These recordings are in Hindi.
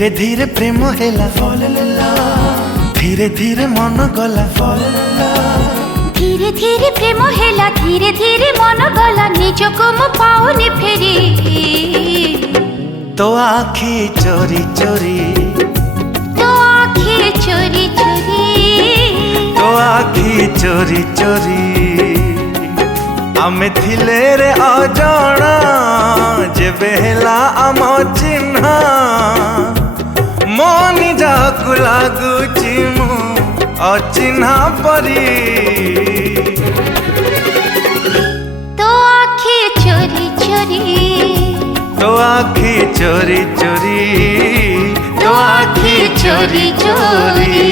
धीरे धीरे प्रेम हेला धीरे धीरे मन गला धीरे धीरे प्रेम हेला धीरे धीरे मन गला निजको मु पाउनी फेरी तो आखी चोरी चोरी तो आखी चोरी चोरी तो आखी चोरी चोरी आमे थिले रे अजाना जेबे हेला आम चिन्हा मनी जाकु लागुची मु अचिन्हा परी तो आखी चोरी चोरी तो आखी चोरी चोरी तो आखी चोरी चोरी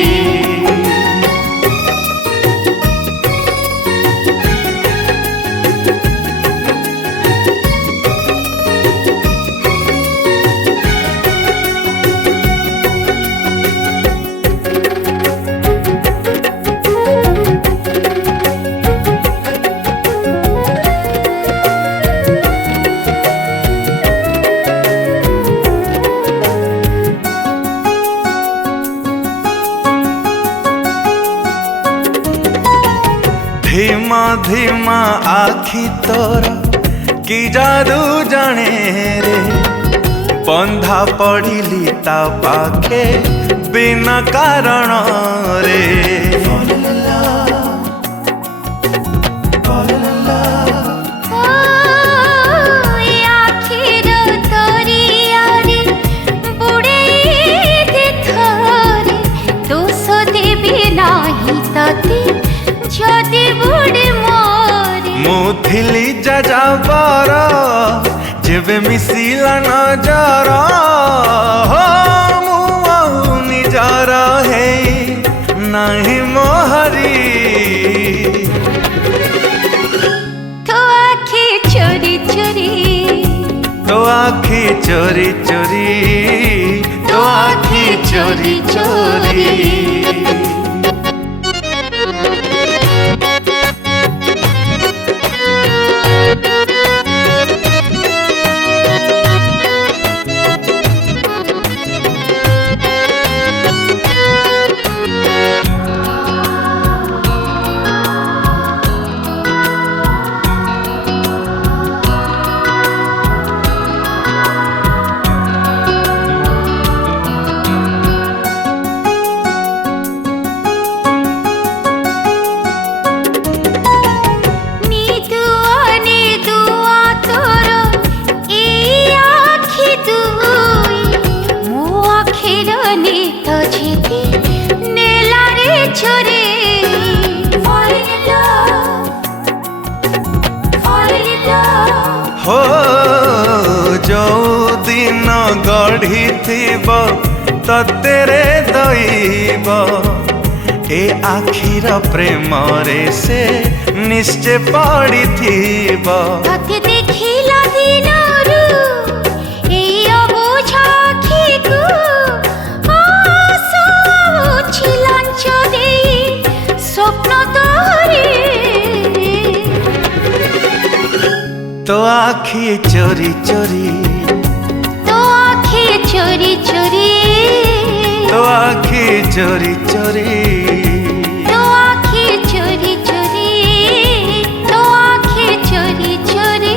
धीमा धीमा आखि तोर कि जादू जाने रे बंधा पड़िली ता पाखे बिना कारण रे मुथिली जाबर जेबे मिसिला नजर हो मु निजर हे नहीं मोहरी तो आखी चोरी चोरी तो आखी चोरी चोरी तो आखी चोरी चोरी हो जो दिन गढ़ी थीब तेरे दैव ए आखिर प्रेम रे से निश्चय पड़ी थीब देखिला दिनरू ए अबुझा आखिकु आसु छिलांच देई स्वप्न तोहरी तो आखी चोरी चोरी तो आखी चोरी चोरी तो आखी चोरी चोरी तो आखी चोरी चोरी तो आखी चोरी चोरी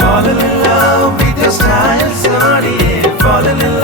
Falling in love with your style, sorry, falling in love